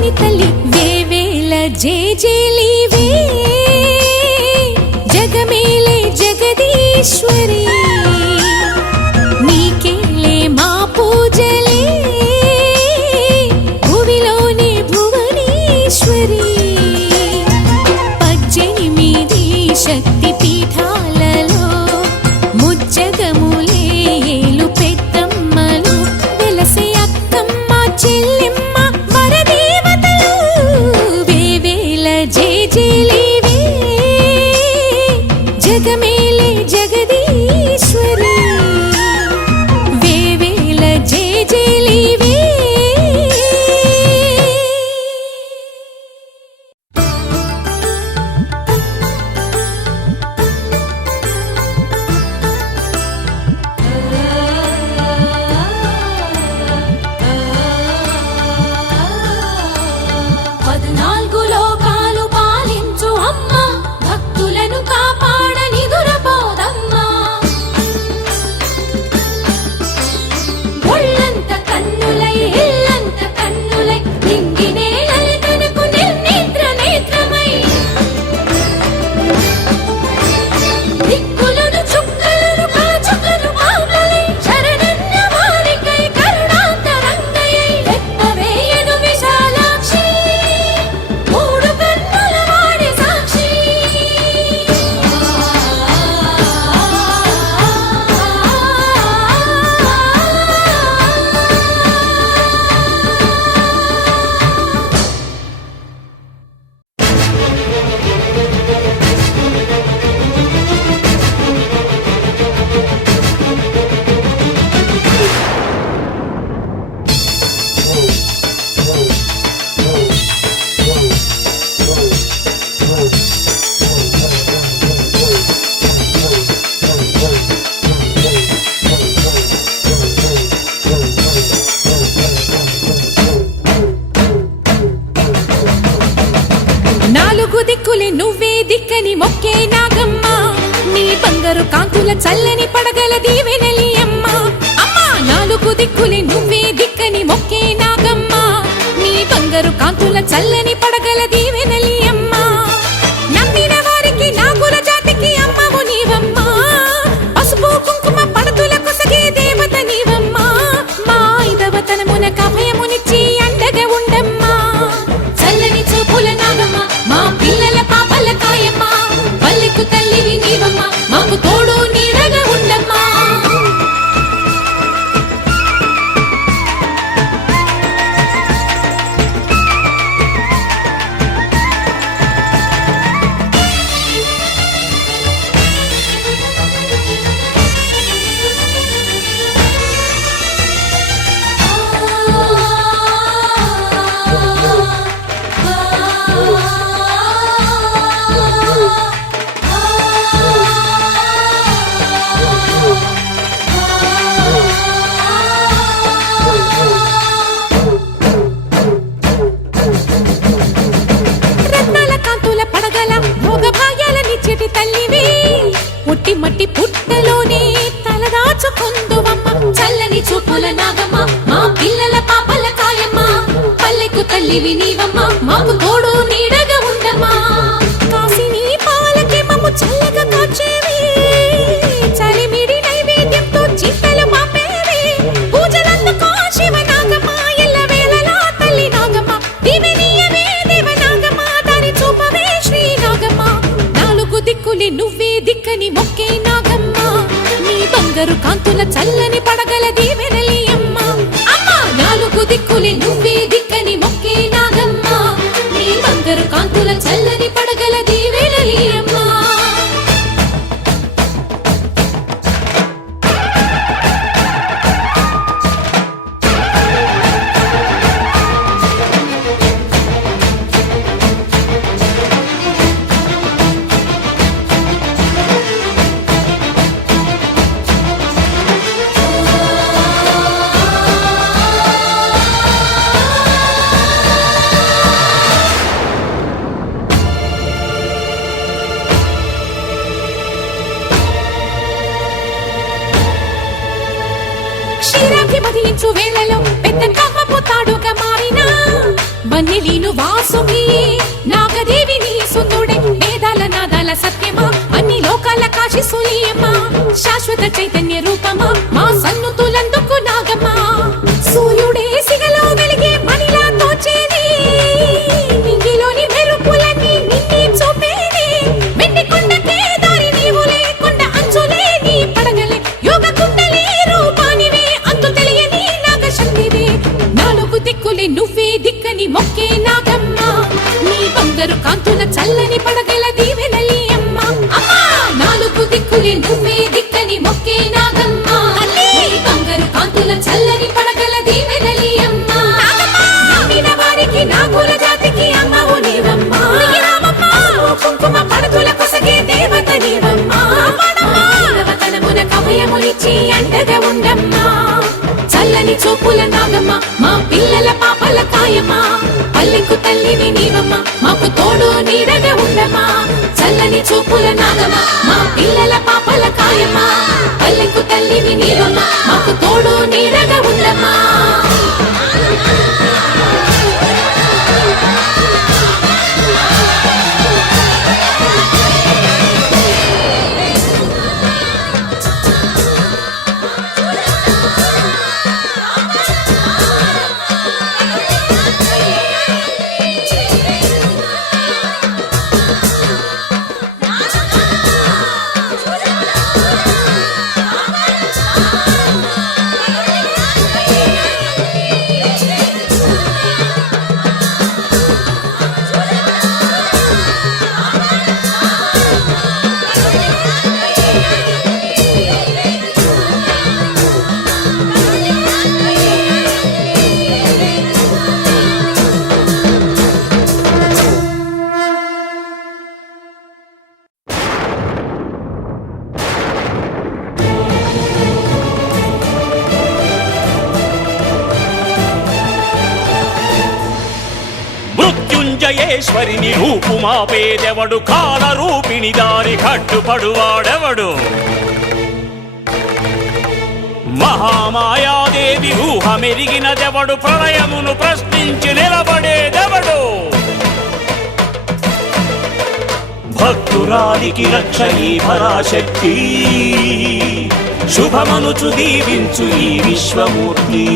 చల్లని తల్లి వేవేల జేజేలివే జగమేలే జగదీశ్వరి నీకేలే మా పూజలే భువిలోనే భువనేశ్వరి 18 శక్తి పీఠాలలో ముజ్జగములే ఏలు పెద్దమ్మలు వెలసే అక్కమ్మ చెల్లెమ్మ వరదేవతలు వేవేల జేజేలివే జగమేలే జగదీశ్వరి వేవేల జేజేలివే నాలుగు దిక్కులే నువ్వే దిక్కని మొక్కే నాగమ్మ నీ బంగారు కాంతుల చల్లని పడగల దీవెనలి అమ్మ అమ్మా నాలుగు దిక్కులే నువ్వే దిక్కని మొక్కే నాగమ్మ నీ బంగారు కాంతుల చల్లని పడగల దీవెనలి అమ్మ నమ్మిన వారికి నాగుల జాతికి అమ్మవు నీవమ్మ పసుపు కుంకుమ పడతుల కొసగే దేవత నీవమ్మ మా ఐదవతనమున కభయమునిచ్చి అండగా ఉండమ్మా చల్లని చూపుల నాగమ్మ మా పిల్లల పాపల కాయమ్మ పల్లెకు తల్లివి నీవమ్మ మాకు తోడు నీడగా ఉండమ్మా పుట్టి మట్టి పుట్టలోనే తలదాచుకుందువమ్మ చల్లని చూపుల నాగమ్మ మా పిల్లల పాపల కాయమ్మ పల్లెకు తల్లివి నీవమ్మ మాకు తోడు నీడగా ఉండమ్మా కాసిని పాలకి మమ్ము చల్లగా కాచేవి చలిమిడి నైవేద్యంతో చింతలు మాపేవి పూజలందుకో శివ నాగమ్మ ఎల్లవేళలా తల్లి నాగమ్మ దివినీయవే దేవ నాగమ్మ దారి చూపవే శ్రీ నాగమ్మ నాలుగు దిక్కులే నువ్వే దిక్కని మొక్కే నాగమ్మ నీ బంగారు కాంతుల చల్లని పడగల దీవెనలి అమ్మ అమ్మ నాలుగు దిక్కులే నువ్వే దిక్కని మొక్కే నాగమ్మ నీ బంగారు కాంతుల చల్లని పడగల దీవెనలి అమ్మ క్షీరాబ్ది బదిలించు వేళలో పెద్ద కవ్వపు తాడుగా మారినా వన్నెలీను వాసుకి నాగదేవి నీ సుందుడే వేదాల నాదాల సత్యమా అన్ని లోకాల కాశీ సూలియమ్మా శాశ్వత చైతన్య రూపమా మా సన్నుతులందుకు నాగమ్మా సూర్యుడే సిగలో వెలిగే మణిలా తోచేది నింగిలోని మెరుపులన్నీ నిన్నే చూపేది వెండి కొండకే దారి నీవులే కొండ అంచులే నీ పడగలే యోగ కుండలే రూపానివే అంతు తెలియని నాగశక్తివే నాలుగు దిక్కులే నువ్వే దిక్కని మొక్కే నాగమ్మా నీ బంగారు కాంతుల చల్లని పడగల దీవెనలి అమ్మా అమ్మా నాలుగు దిక్కులే నువ్వే దిక్కని మొక్కే నాగమ్మా నీ బంగారు కాంతుల చల్లని పడగల దీవెనలి అమ్మా నమ్మిన వారికి నాగుల జాతికి అమ్మవు నీవమ్మా కుంకుమ పడతుల కొసగే దేవత నీవమ్మా దేవతనమున కభయమునిచ్చి అండగా ఉండమ్మా చల్లని చూపుల నాగమ్మ మా పిల్లల పాపల కాయమ్మా పల్లెకు తల్లివి నీవమ్మ మాకు తోడు నీడగా ఉండమ్మా చల్లని చూపుల నాగమ్మ మా పిల్లల పాపల కాయమ్మా పల్లెకు తల్లివి నీవమ్మ మాకు తోడు నీడగా ఉండమ్మా మృత్యుంజయేశ్వరిని రూపుమాపేదెవడు కాల రూపిణి దారి కట్టుపడువాడెవడు మహామాయాదేవి ఊహమెరిగినదెవడు ప్రళయమును ప్రశ్నించి నిలబడేదెవడు భక్తురాలికి రక్ష ఈ పరాశక్తి శుభమనుచు దీవించు ఈ విశ్వమూర్తి